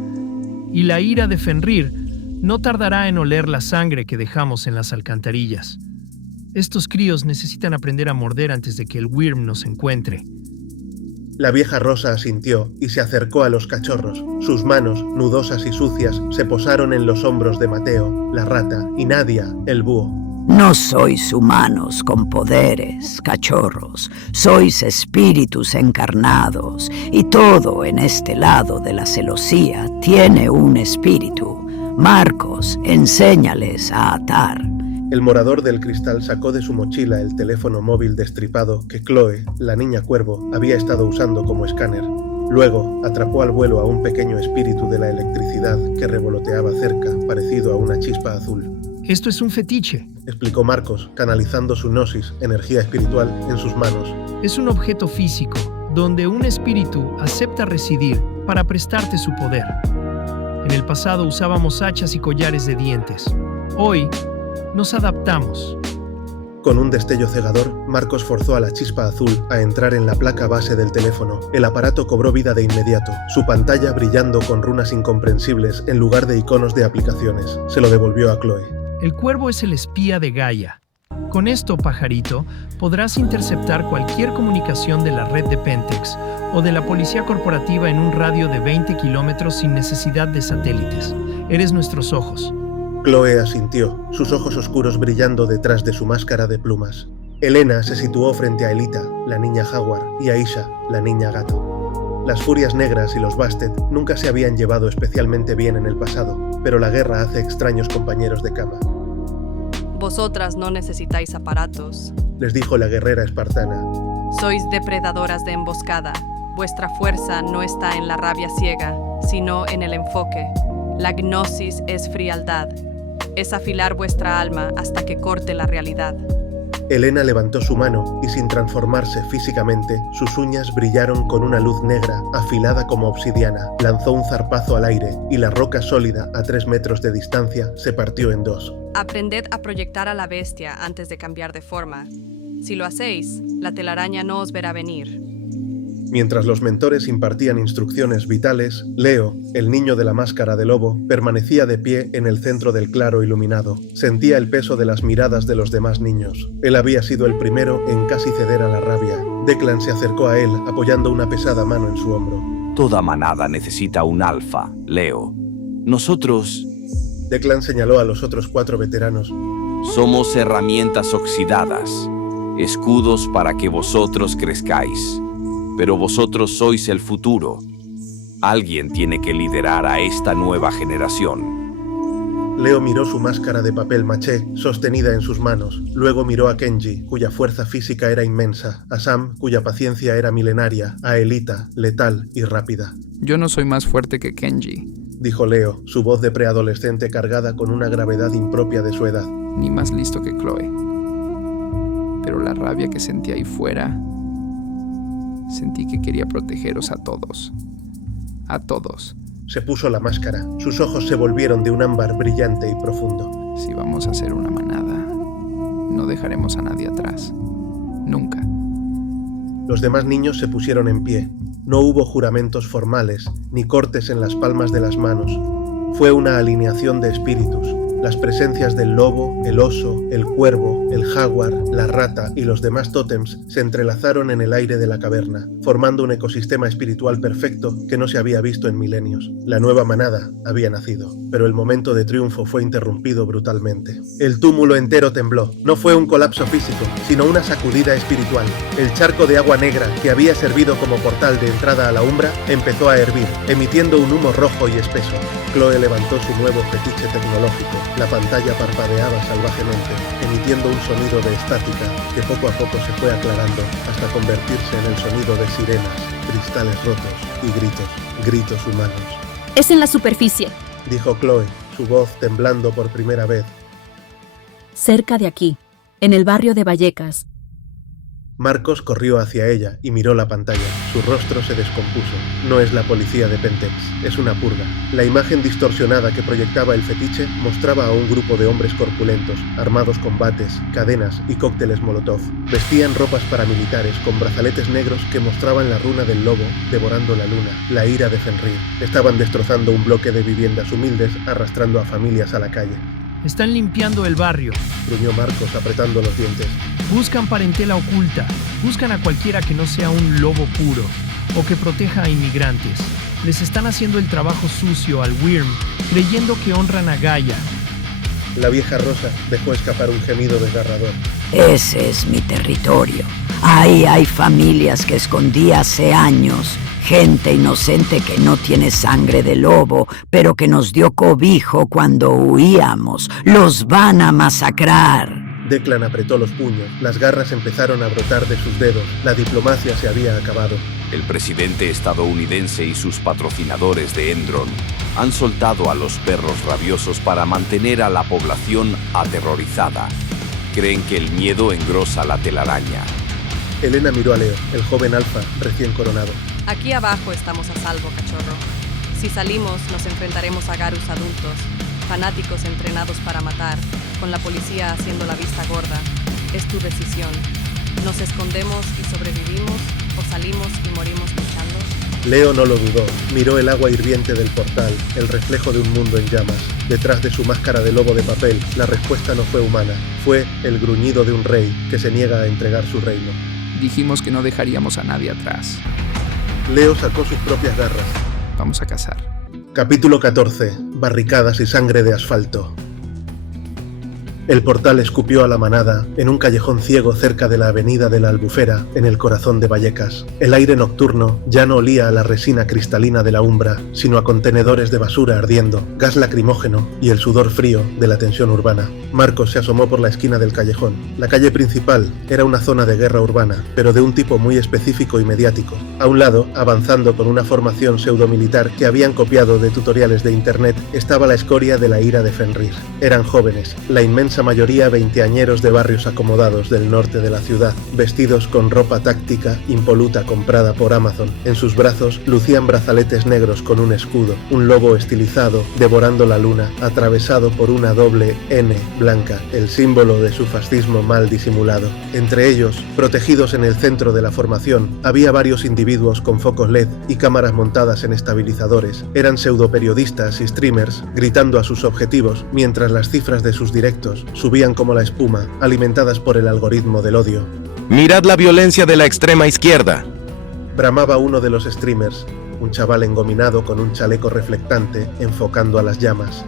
y la ira de Fenrir no tardará en oler la sangre que dejamos en las alcantarillas. Estos críos necesitan aprender a morder antes de que el Wyrm nos encuentre. La vieja Rosa asintió y se acercó a los cachorros. Sus manos, nudosas y sucias, se posaron en los hombros de Mateo, la rata, y Nadia, el búho. No sois humanos con poderes, cachorros. Sois espíritus encarnados, y todo en este lado de la celosía tiene un espíritu. Marcos, enséñales a atar. El morador del cristal sacó de su mochila el teléfono móvil destripado que Chloe, la niña cuervo, había estado usando como escáner. Luego atrapó al vuelo a un pequeño espíritu de la electricidad que revoloteaba cerca, parecido a una chispa azul. Esto es un fetiche, explicó Marcos, canalizando su gnosis, energía espiritual, en sus manos. Es un objeto físico, donde un espíritu acepta residir para prestarte su poder. En el pasado usábamos hachas y collares de dientes. Hoy nos adaptamos. Con un destello cegador, Marcos forzó a la chispa azul a entrar en la placa base del teléfono. El aparato cobró vida de inmediato, su pantalla brillando con runas incomprensibles en lugar de iconos de aplicaciones. Se lo devolvió a Chloe. El cuervo es el espía de Gaia. Con esto, pajarito, podrás interceptar cualquier comunicación de la red de Pentex o de la policía corporativa en un radio de 20 kilómetros sin necesidad de satélites. Eres nuestros ojos. Chloe asintió, sus ojos oscuros brillando detrás de su máscara de plumas. Elena se situó frente a Elita, la niña jaguar, y a Isha, la niña gato. Las furias negras y los Bastet nunca se habían llevado especialmente bien en el pasado, pero la guerra hace extraños compañeros de cama. Vosotras no necesitáis aparatos, les dijo la guerrera espartana. Sois depredadoras de emboscada. Vuestra fuerza no está en la rabia ciega, sino en el enfoque. La gnosis es frialdad. Es afilar vuestra alma hasta que corte la realidad. Elena levantó su mano y sin transformarse físicamente, sus uñas brillaron con una luz negra, afilada como obsidiana. Lanzó un zarpazo al aire y la roca sólida a 3 metros de distancia se partió en dos. Aprended a proyectar a la bestia antes de cambiar de forma. Si lo hacéis, la telaraña no os verá venir. Mientras los mentores impartían instrucciones vitales, Leo, el niño de la máscara de lobo, permanecía de pie en el centro del claro iluminado. Sentía el peso de las miradas de los demás niños. Él había sido el primero en casi ceder a la rabia. Declan se acercó a él, apoyando una pesada mano en su hombro. Toda manada necesita un alfa, Leo. Nosotros... Declan señaló a los otros 4 veteranos. Somos herramientas oxidadas, escudos para que vosotros crezcáis. pero vosotros sois el futuro. Alguien tiene que liderar a esta nueva generación. Leo miró su máscara de papel maché sostenida en sus manos, luego miró a Kenji, cuya fuerza física era inmensa, a Sam, cuya paciencia era milenaria, a Elita, letal y rápida. Yo no soy más fuerte que Kenji, dijo Leo, su voz de preadolescente cargada con una gravedad impropia de su edad. ni más listo que Chloe. Pero la rabia que sentí ahí fuera, sentí que quería protegeros a todos. A todos. Se puso la máscara. Sus ojos se volvieron de un ámbar brillante y profundo. Si vamos a hacer una manada, no dejaremos a nadie atrás. Nunca. Los demás niños se pusieron en pie. No hubo juramentos formales, ni cortes en las palmas de las manos. Fue una alineación de espíritus. Las presencias del lobo, el oso, el cuervo, el jaguar, la rata y los demás tótems se entrelazaron en el aire de la caverna, formando un ecosistema espiritual perfecto que no se había visto en milenios. La nueva manada había nacido, pero el momento de triunfo fue interrumpido brutalmente. El túmulo entero tembló. No fue un colapso físico, sino una sacudida espiritual. El charco de agua negra, que había servido como portal de entrada a la umbra, empezó a hervir, emitiendo un humo rojo y espeso. Chloe levantó su nuevo fetiche tecnológico. La pantalla parpadeaba salvajemente, emitiendo un sonido de estática que poco a poco se fue aclarando hasta convertirse en el sonido de sirenas, cristales rotos y gritos humanos. Es en la superficie, Dijo Chloe, su voz temblando por primera vez. cerca de aquí, en el barrio de Vallecas. Marcos corrió hacia ella y miró la pantalla. Su rostro se descompuso. No es la policía de Pentex, es una purga. La imagen distorsionada que proyectaba el fetiche mostraba a un grupo de hombres corpulentos, armados con bates, cadenas y cócteles molotov. Vestían ropas paramilitares con brazaletes negros que mostraban la runa del lobo devorando la luna, la ira de Fenrir. Estaban destrozando un bloque de viviendas humildes, arrastrando a familias a la calle. Están limpiando el barrio. Gruñó Marcos apretando los dientes. Buscan parentela oculta. Buscan a cualquiera que no sea un lobo puro o que proteja a inmigrantes. Les están haciendo el trabajo sucio al Wyrm, creyendo que honran a Gaia. La vieja rosa dejó escapar un gemido desgarrador. Ese es mi territorio. Ahí hay familias que escondí hace años. Gente inocente que no tiene sangre de lobo, pero que nos dio cobijo cuando huíamos. ¡Los van a masacrar! Declan apretó los puños. Las garras empezaron a brotar de sus dedos. La diplomacia se había acabado. El presidente estadounidense y sus patrocinadores de Endron han soltado a los perros rabiosos para mantener a la población aterrorizada. Creen que el miedo engrosa la telaraña. Elena miró a Leo, el joven alfa recién coronado. Aquí abajo estamos a salvo, cachorro. Si salimos, nos enfrentaremos a Garus adultos, fanáticos entrenados para matar, con la policía haciendo la vista gorda. Es tu decisión. ¿Nos escondemos y sobrevivimos o salimos y morimos luchando? Leo no lo dudó. Miró el agua hirviente del portal, el reflejo de un mundo en llamas. Detrás de su máscara de lobo de papel, la respuesta no fue humana. Fue el gruñido de un rey que se niega a entregar su reino. Dijimos que no dejaríamos a nadie atrás. Leo sacó sus propias garras. Vamos a cazar. Capítulo 14. Barricadas y sangre de asfalto. El portal escupió a la manada en un callejón ciego cerca de la avenida de la Albufera, en el corazón de Vallecas. El aire nocturno ya no olía a la resina cristalina de la umbra, sino a contenedores de basura ardiendo, gas lacrimógeno y el sudor frío de la tensión urbana. Marcos se asomó por la esquina del callejón. La calle principal era una zona de guerra urbana, pero de un tipo muy específico y mediático. A un lado, avanzando con una formación pseudomilitar que habían copiado de tutoriales de internet, estaba la escoria de la ira de Fenrir. Eran jóvenes, la inmensa mayoría veinteañeros de barrios acomodados del norte de la ciudad, vestidos con ropa táctica impoluta comprada por Amazon. En sus brazos lucían brazaletes negros con un escudo, un lobo estilizado devorando la luna, atravesado por una doble N blanca, el símbolo de su fascismo mal disimulado. Entre ellos, protegidos en el centro de la formación, había varios individuos con focos LED y cámaras montadas en estabilizadores. Eran pseudoperiodistas y streamers gritando a sus objetivos, mientras las cifras de sus directos subían como la espuma, alimentadas por el algoritmo del odio. Mirad la violencia de la extrema izquierda. Bramaba uno de los streamers, un chaval engominado con un chaleco reflectante, enfocando a las llamas.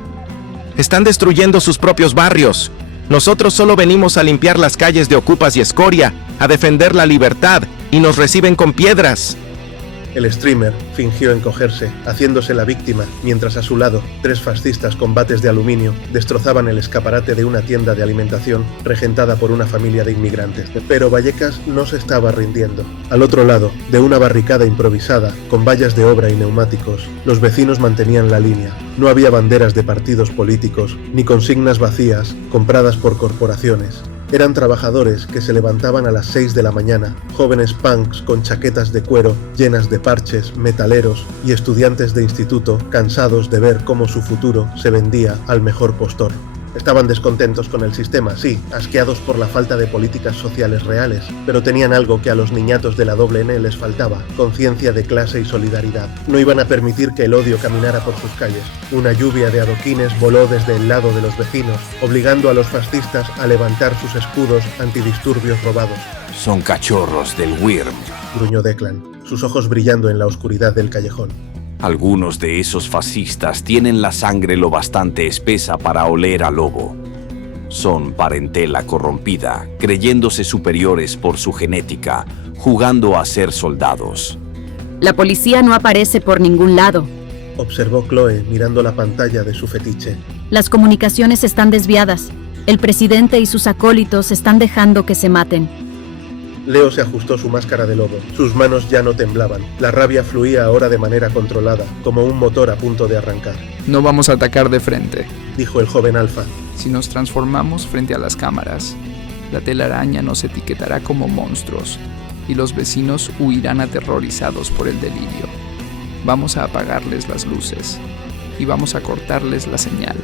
Están destruyendo sus propios barrios. Nosotros solo venimos a limpiar las calles de ocupas y escoria, a defender la libertad, y nos reciben con piedras. El streamer fingió encogerse, haciéndose la víctima, mientras a su lado, 3 fascistas con bates de aluminio destrozaban el escaparate de una tienda de alimentación regentada por una familia de inmigrantes. Pero Vallecas no se estaba rindiendo. Al otro lado, de una barricada improvisada, con vallas de obra y neumáticos, los vecinos mantenían la línea. No había banderas de partidos políticos, ni consignas vacías, compradas por corporaciones. Eran trabajadores que se levantaban a las 6 de la mañana, jóvenes punks con chaquetas de cuero llenas de parches, metaleros y estudiantes de instituto cansados de ver cómo su futuro se vendía al mejor postor. Estaban descontentos con el sistema, sí, asqueados por la falta de políticas sociales reales, pero tenían algo que a los niñatos de la N les faltaba: conciencia de clase y solidaridad. No iban a permitir que el odio caminara por sus calles. Una lluvia de adoquines voló desde el lado de los vecinos, obligando a los fascistas a levantar sus escudos antidisturbios robados. Son cachorros del Wyrm, gruñó Declan, sus ojos brillando en la oscuridad del callejón. Algunos de esos fascistas tienen la sangre lo bastante espesa para oler a lobo. Son parentela corrompida, creyéndose superiores por su genética, jugando a ser soldados. La policía no aparece por ningún lado, observó Chloe mirando la pantalla de su fetiche. Las comunicaciones están desviadas. El presidente y sus acólitos están dejando que se maten. Leo se ajustó su máscara de lobo. Sus manos ya no temblaban. La rabia fluía ahora de manera controlada, como un motor a punto de arrancar. No vamos a atacar de frente, dijo el joven alfa. Si nos transformamos frente a las cámaras, la telaraña nos etiquetará como monstruos y los vecinos huirán aterrorizados por el delirio. Vamos a apagarles las luces y vamos a cortarles la señal.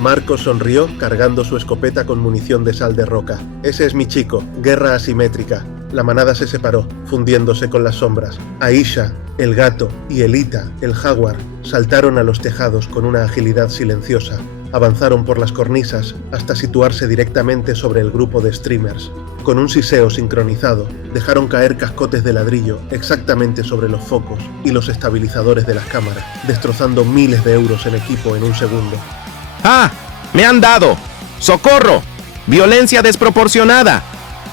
Marco sonrió cargando su escopeta con munición de sal de roca. Ese es mi chico, guerra asimétrica. La manada se separó, fundiéndose con las sombras. Aisha, el gato, y Elita, el jaguar, saltaron a los tejados con una agilidad silenciosa. Avanzaron por las cornisas hasta situarse directamente sobre el grupo de streamers. Con un siseo sincronizado, dejaron caer cascotes de ladrillo exactamente sobre los focos y los estabilizadores de las cámaras, destrozando miles de euros en equipo en un segundo. ¡Ah! ¡Me han dado! ¡Socorro! ¡Violencia desproporcionada!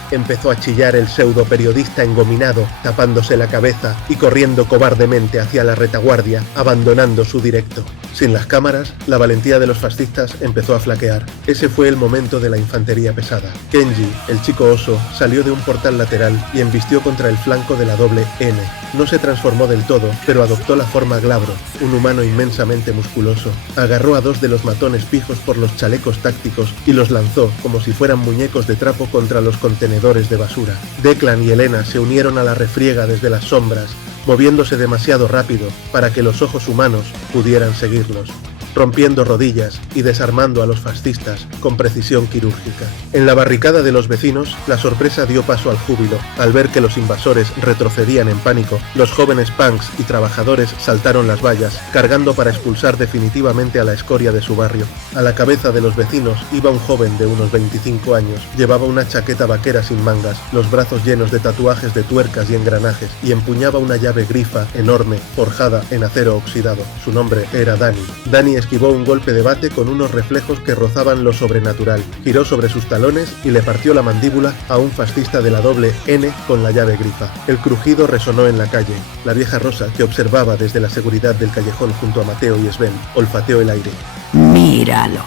Empezó a chillar el pseudo periodista engominado, tapándose la cabeza y corriendo cobardemente hacia la retaguardia, abandonando su directo. Sin las cámaras, la valentía de los fascistas empezó a flaquear. Ese fue el momento de la infantería pesada. Kenji, el chico oso, salió de un portal lateral y embistió contra el flanco de la N. No se transformó del todo, pero adoptó la forma glabro, un humano inmensamente musculoso. Agarró a 2 de los matones pijos por los chalecos tácticos y los lanzó como si fueran muñecos de trapo contra los contenedores de basura. Declan y Elena se unieron a la refriega desde las sombras, moviéndose demasiado rápido para que los ojos humanos pudieran seguirlos, rompiendo rodillas y desarmando a los fascistas con precisión quirúrgica. En la barricada de los vecinos, la sorpresa dio paso al júbilo. Al ver que los invasores retrocedían en pánico, los jóvenes punks y trabajadores saltaron las vallas, cargando para expulsar definitivamente a la escoria de su barrio. A la cabeza de los vecinos iba un joven de unos 25 años. Llevaba una chaqueta vaquera sin mangas, los brazos llenos de tatuajes de tuercas y engranajes, y empuñaba una llave grifa enorme, forjada en acero oxidado. Su nombre era Dani. Dani esquivó un golpe de bate con unos reflejos que rozaban lo sobrenatural, giró sobre sus talones y le partió la mandíbula a un fascista de la N con la llave grifa. El crujido resonó en la calle. La vieja Rosa, que observaba desde la seguridad del callejón junto a Mateo y Sven, olfateó el aire. Míralo,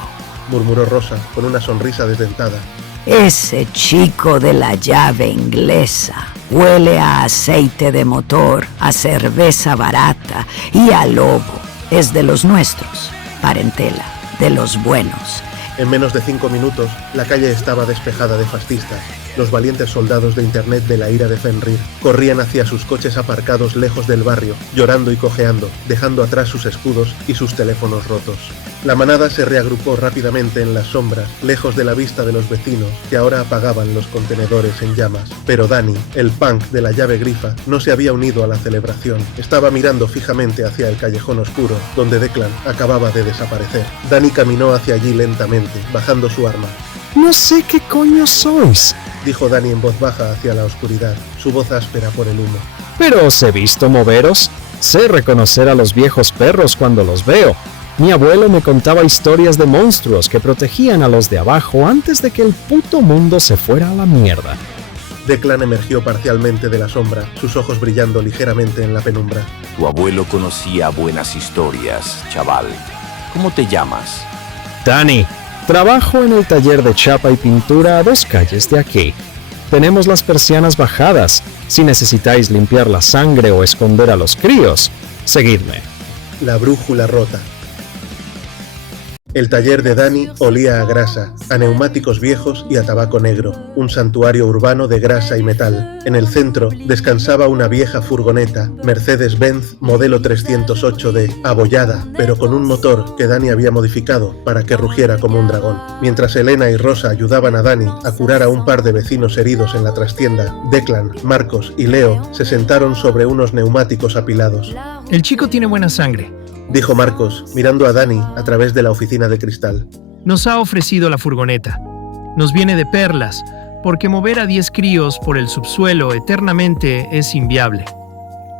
murmuró Rosa con una sonrisa desdentada. Ese chico de la llave inglesa huele a aceite de motor, a cerveza barata y a lobo. Es de los nuestros. Parentela, de los buenos. En menos de 5 minutos, la calle estaba despejada de fascistas. Los valientes soldados de Internet de la ira de Fenrir corrían hacia sus coches aparcados lejos del barrio, llorando y cojeando, dejando atrás sus escudos y sus teléfonos rotos. La manada se reagrupó rápidamente en las sombras, lejos de la vista de los vecinos, que ahora apagaban los contenedores en llamas. Pero Dani, el punk de la llave grifa, no se había unido a la celebración. Estaba mirando fijamente hacia el callejón oscuro, donde Declan acababa de desaparecer. Dani caminó hacia allí lentamente, bajando su arma. No sé qué coño sois, dijo Dani en voz baja hacia la oscuridad, su voz áspera por el humo. Pero os he visto moveros. Sé reconocer a los viejos perros cuando los veo. Mi abuelo me contaba historias de monstruos que protegían a los de abajo antes de que el puto mundo se fuera a la mierda. Declan emergió parcialmente de la sombra, sus ojos brillando ligeramente en la penumbra. Tu abuelo conocía buenas historias, chaval. ¿Cómo te llamas? Danny, trabajo en el taller de chapa y pintura a 2 calles de aquí. Tenemos las persianas bajadas. Si necesitáis limpiar la sangre o esconder a los críos, seguidme. La brújula rota. El taller de Danny olía a grasa, a neumáticos viejos y a tabaco negro, un santuario urbano de grasa y metal. En el centro descansaba una vieja furgoneta, Mercedes-Benz modelo 308D, abollada, pero con un motor que Danny había modificado para que rugiera como un dragón. Mientras Elena y Rosa ayudaban a Danny a curar a un par de vecinos heridos en la trastienda, Declan, Marcos y Leo se sentaron sobre unos neumáticos apilados. El chico tiene buena sangre, dijo Marcos, mirando a Danny a través de la oficina de cristal. Nos ha ofrecido la furgoneta. Nos viene de perlas, porque mover a 10 críos por el subsuelo eternamente es inviable.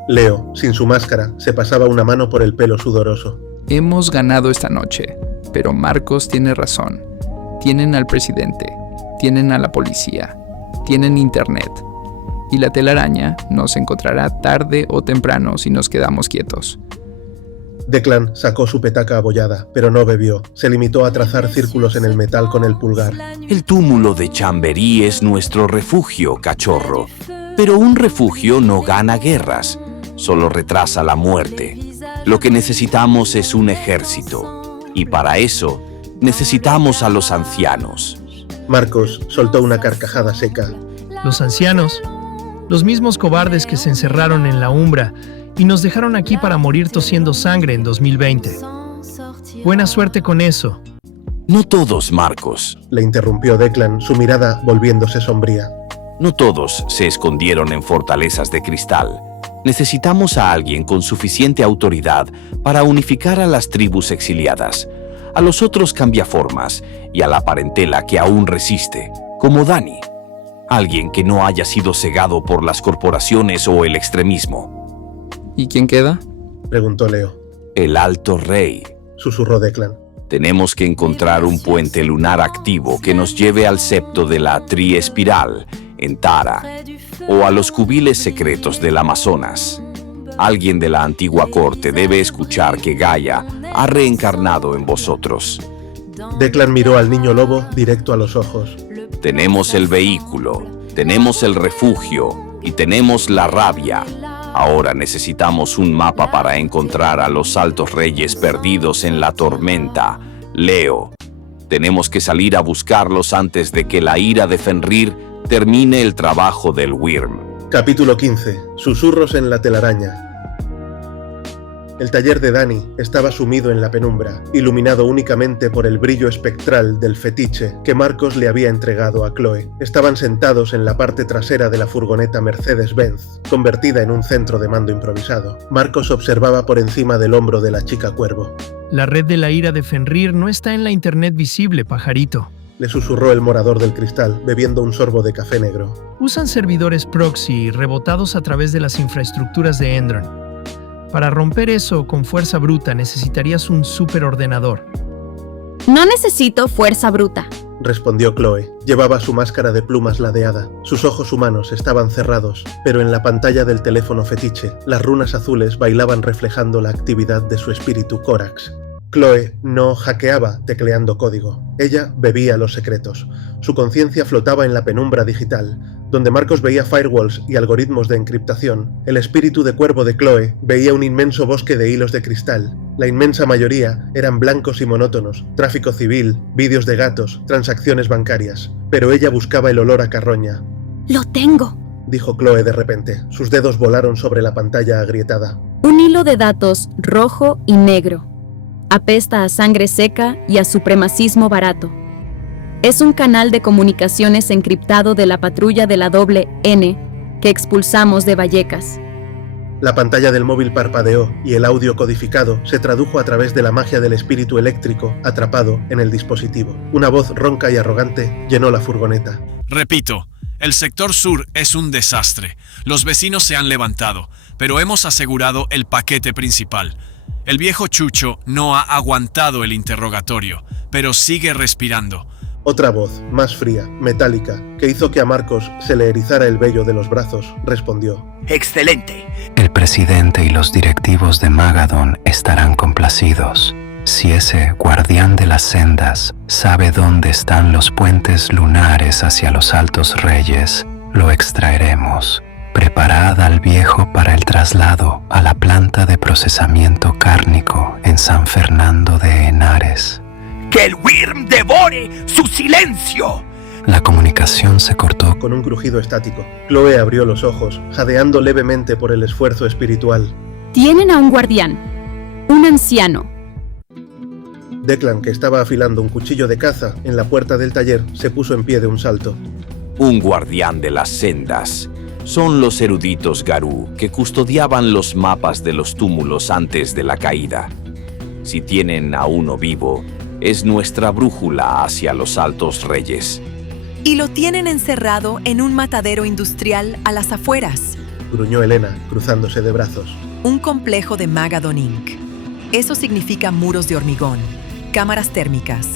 Leo, sin su máscara, se pasaba una mano por el pelo sudoroso. Hemos ganado esta noche, pero Marcos tiene razón. Tienen al presidente, tienen a la policía, tienen internet. Y la telaraña nos encontrará tarde o temprano si nos quedamos quietos. Declan sacó su petaca abollada, pero no bebió. Se limitó a trazar círculos en el metal con el pulgar. El túmulo de Chamberí es nuestro refugio, cachorro. Pero un refugio no gana guerras, solo retrasa la muerte. Lo que necesitamos es un ejército. Y para eso, necesitamos a los ancianos. Marcos soltó una carcajada seca. Los ancianos, los mismos cobardes que se encerraron en la umbra y nos dejaron aquí para morir tosiendo sangre en 2020. Buena suerte con eso. No todos, Marcos. Le interrumpió Declan, su mirada volviéndose sombría. No todos se escondieron en fortalezas de cristal. Necesitamos a alguien con suficiente autoridad para unificar a las tribus exiliadas, a los otros cambiaformas y a la parentela que aún resiste, como Danny. Alguien que no haya sido cegado por las corporaciones o el extremismo. ¿Y quién queda? Preguntó Leo. El Alto Rey, susurró Declan. Tenemos que encontrar un puente lunar activo que nos lleve al septo de la Triespiral, en Tara, o a los cubiles secretos del Amazonas. Alguien de la antigua corte debe escuchar que Gaia ha reencarnado en vosotros. Declan miró al niño lobo directo a los ojos. Tenemos el vehículo, tenemos el refugio y tenemos la rabia. Ahora necesitamos un mapa para encontrar a los altos reyes perdidos en la tormenta. Leo, tenemos que salir a buscarlos antes de que la ira de Fenrir termine el trabajo del Wyrm. Capítulo 15. Susurros en la telaraña. El taller de Danny estaba sumido en la penumbra, iluminado únicamente por el brillo espectral del fetiche que Marcos le había entregado a Chloe. Estaban sentados en la parte trasera de la furgoneta Mercedes-Benz, convertida en un centro de mando improvisado. Marcos observaba por encima del hombro de la chica cuervo. La red de la ira de Fenrir no está en la internet visible, pajarito. Le susurró el morador del cristal, bebiendo un sorbo de café negro. Usan servidores proxy rebotados a través de las infraestructuras de Endron. Para romper eso con fuerza bruta necesitarías un superordenador. No necesito fuerza bruta, respondió Chloe. Llevaba su máscara de plumas ladeada. Sus ojos humanos estaban cerrados, pero en la pantalla del teléfono fetiche, las runas azules bailaban reflejando la actividad de su espíritu Corax. Chloe no hackeaba tecleando código. Ella bebía los secretos. Su conciencia flotaba en la penumbra digital. Donde Marcos veía firewalls y algoritmos de encriptación, el espíritu de cuervo de Chloe veía un inmenso bosque de hilos de cristal. La inmensa mayoría eran blancos y monótonos, tráfico civil, vídeos de gatos, transacciones bancarias. Pero ella buscaba el olor a carroña. Lo tengo, dijo Chloe de repente. Sus dedos volaron sobre la pantalla agrietada. Un hilo de datos rojo y negro. Apesta a sangre seca y a supremacismo barato. Es un canal de comunicaciones encriptado de la patrulla de la N que expulsamos de Vallecas. La pantalla del móvil parpadeó y el audio codificado se tradujo a través de la magia del espíritu eléctrico atrapado en el dispositivo. Una voz ronca y arrogante llenó la furgoneta. Repito, el sector sur es un desastre. Los vecinos se han levantado, pero hemos asegurado el paquete principal. El viejo Chucho no ha aguantado el interrogatorio, pero sigue respirando. Otra voz, más fría, metálica, que hizo que a Marcos se le erizara el vello de los brazos, respondió: ¡Excelente! El presidente y los directivos de Magadon estarán complacidos. Si ese guardián de las sendas sabe dónde están los puentes lunares hacia los Altos Reyes, lo extraeremos. Preparad al viejo para el traslado a la planta de procesamiento cárnico en San Fernando de Henares. ¡Que el Wyrm devore su silencio! La comunicación se cortó con un crujido estático. Chloe abrió los ojos, jadeando levemente por el esfuerzo espiritual. Tienen a un guardián, un anciano. Declan, que estaba afilando un cuchillo de caza en la puerta del taller, se puso en pie de un salto. Un guardián de las sendas. Son los eruditos Garú que custodiaban los mapas de los túmulos antes de la caída. Si tienen a uno vivo, es nuestra brújula hacia los Altos Reyes. Y lo tienen encerrado en un matadero industrial a las afueras. Gruñó Helena, cruzándose de brazos. Un complejo de Magadon Inc. Eso significa muros de hormigón, cámaras térmicas,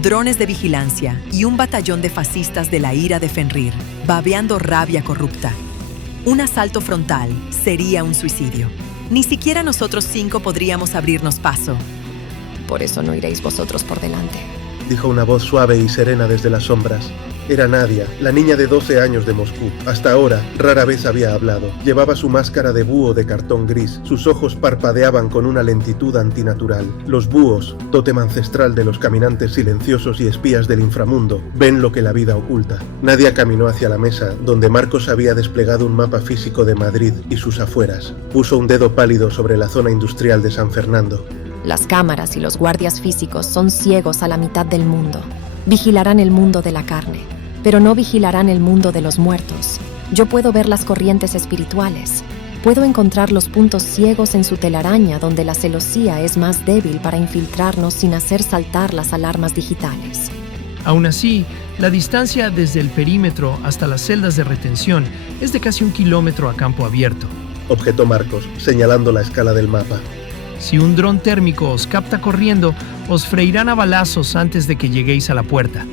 drones de vigilancia y un batallón de fascistas de la ira de Fenrir, babeando rabia corrupta. Un asalto frontal sería un suicidio. Ni siquiera nosotros 5 podríamos abrirnos paso. Por eso no iréis vosotros por delante, dijo una voz suave y serena desde las sombras. Era Nadia, la niña de 12 años de Moscú. Hasta ahora, rara vez había hablado. Llevaba su máscara de búho de cartón gris. Sus ojos parpadeaban con una lentitud antinatural. Los búhos, tótem ancestral de los caminantes silenciosos y espías del inframundo, ven lo que la vida oculta. Nadia caminó hacia la mesa, donde Marcos había desplegado un mapa físico de Madrid y sus afueras. Puso un dedo pálido sobre la zona industrial de San Fernando. Las cámaras y los guardias físicos son ciegos a la mitad del mundo. Vigilarán el mundo de la carne, pero no vigilarán el mundo de los muertos. Yo puedo ver las corrientes espirituales. Puedo encontrar los puntos ciegos en su telaraña donde la celosía es más débil para infiltrarnos sin hacer saltar las alarmas digitales. Aún así, la distancia desde el perímetro hasta las celdas de retención es de casi 1 kilómetro a campo abierto, objetó Marcos, señalando la escala del mapa. Si un dron térmico os capta corriendo, os freirán a balazos antes de que lleguéis a la puerta.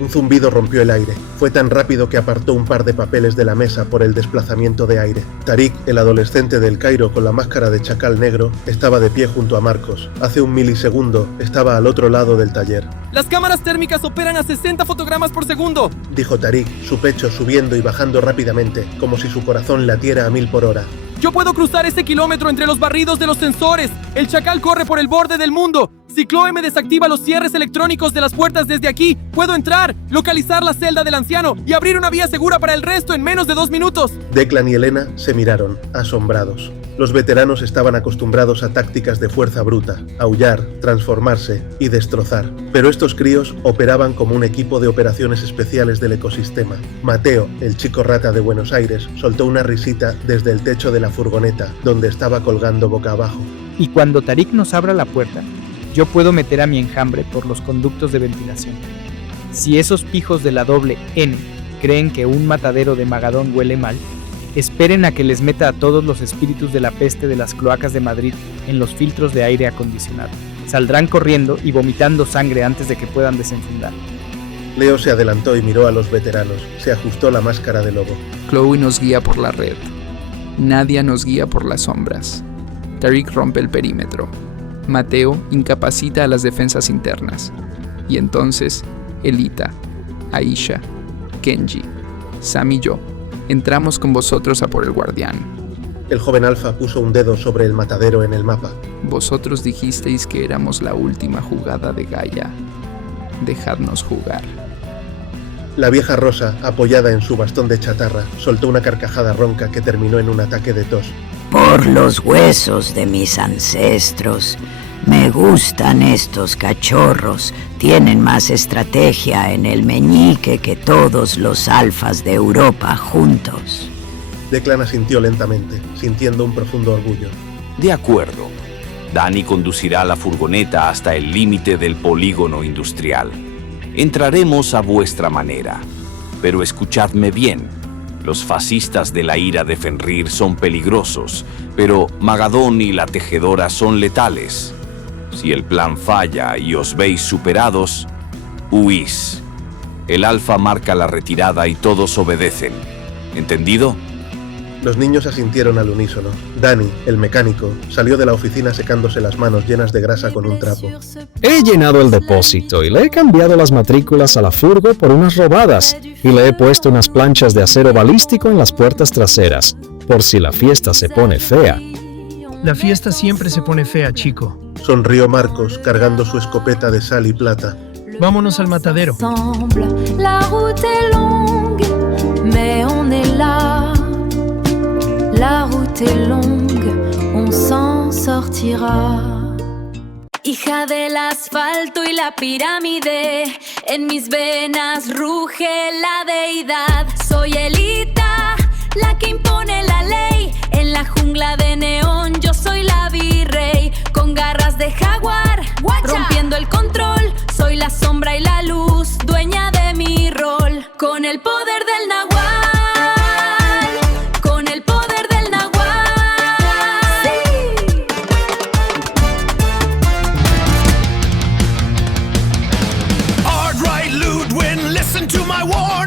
Un zumbido rompió el aire. Fue tan rápido que apartó un par de papeles de la mesa por el desplazamiento de aire. Tariq, el adolescente del Cairo con la máscara de chacal negro, estaba de pie junto a Marcos. Hace un milisegundo estaba al otro lado del taller. ¡Las cámaras térmicas operan a 60 fotogramas por segundo! Dijo Tariq, su pecho subiendo y bajando rápidamente, como si su corazón latiera a 1000 por hora. ¡Yo puedo cruzar ese kilómetro entre los barridos de los sensores! ¡El chacal corre por el borde del mundo! Si Chloe me desactiva los cierres electrónicos de las puertas desde aquí, puedo entrar, localizar la celda del anciano y abrir una vía segura para el resto en menos de 2 minutos. Declan y Helena se miraron, asombrados. Los veteranos estaban acostumbrados a tácticas de fuerza bruta, aullar, transformarse y destrozar. Pero estos críos operaban como un equipo de operaciones especiales del ecosistema. Mateo, el chico rata de Buenos Aires, soltó una risita desde el techo de la furgoneta, donde estaba colgando boca abajo. Y cuando Tariq nos abra la puerta, yo puedo meter a mi enjambre por los conductos de ventilación. Si esos pijos de la doble N creen que un matadero de Magadón huele mal, esperen a que les meta a todos los espíritus de la peste de las cloacas de Madrid en los filtros de aire acondicionado. Saldrán corriendo y vomitando sangre antes de que puedan desenfundar. Leo se adelantó y miró a los veteranos. Se ajustó la máscara de lobo. Chloe nos guía por la red. Nadia nos guía por las sombras. Tariq rompe el perímetro. Mateo incapacita a las defensas internas. Y entonces, Elita, Aisha, Kenji, Sam y yo entramos con vosotros a por el guardián. El joven Alfa puso un dedo sobre el matadero en el mapa. Vosotros dijisteis que éramos la última jugada de Gaia. Dejadnos jugar. La vieja Rosa, apoyada en su bastón de chatarra, soltó una carcajada ronca que terminó en un ataque de tos. Por los huesos de mis ancestros, me gustan estos cachorros. Tienen más estrategia en el meñique que todos los alfas de Europa juntos. Declan asintió lentamente, sintiendo un profundo orgullo. De acuerdo. Dani conducirá la furgoneta hasta el límite del polígono industrial. Entraremos a vuestra manera. Pero escuchadme bien. Los fascistas de la ira de Fenrir son peligrosos, pero Magadón y la tejedora son letales. Si el plan falla y os veis superados, huís. El alfa marca la retirada y todos obedecen. ¿Entendido? Los niños asintieron al unísono. Danny, el mecánico, salió de la oficina secándose las manos llenas de grasa con un trapo. He llenado el depósito y le he cambiado las matrículas a la furgo por unas robadas y le he puesto unas planchas de acero balístico en las puertas traseras, por si la fiesta se pone fea. La fiesta siempre se pone fea, chico. Sonrió Marcos, cargando su escopeta de sal y plata. Vámonos al matadero. La route est longue, mais on est là. La route est longue, on s'en sortira. Hija del asfalto y la pirámide, en mis venas ruge la deidad. Soy Elita, la que impone la ley. En la jungla de neón yo soy la virrey. Con garras de jaguar, rompiendo el control. Soy la sombra y la luz, dueña de mi rol. Con el poder del nahual. Listen to my warning.